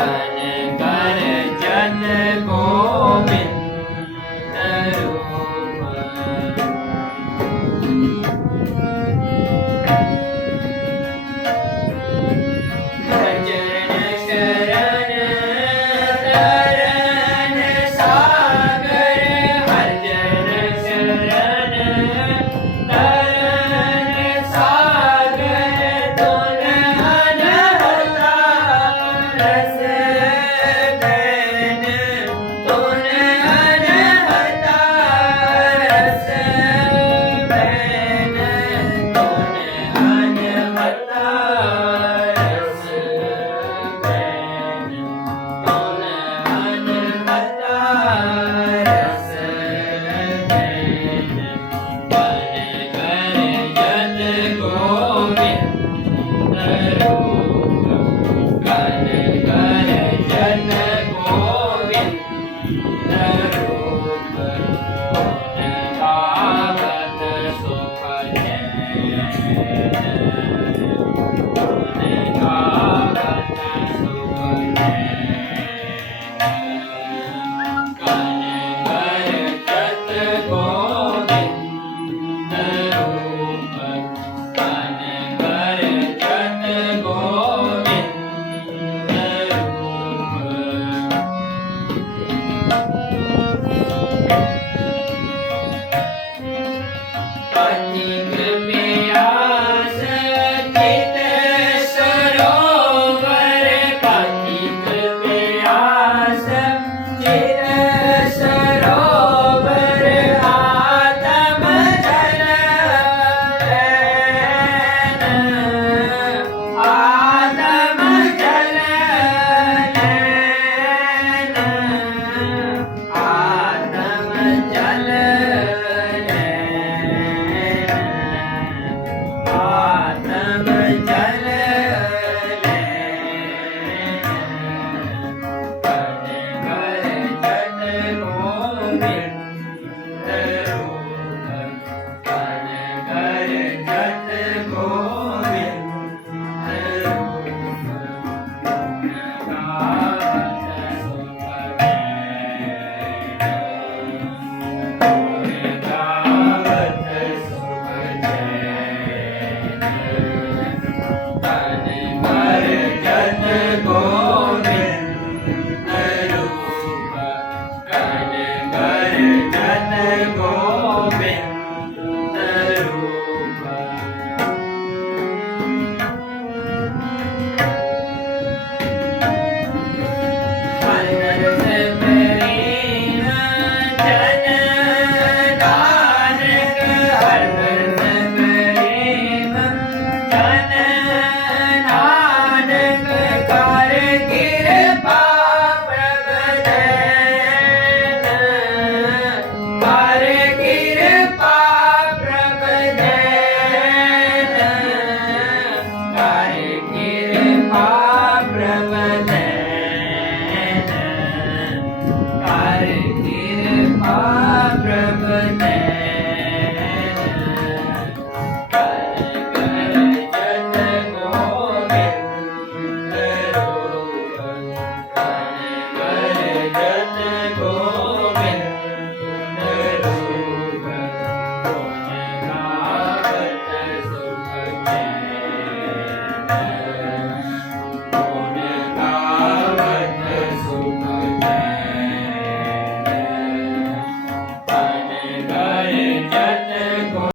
तन कर जन गोविंद 아~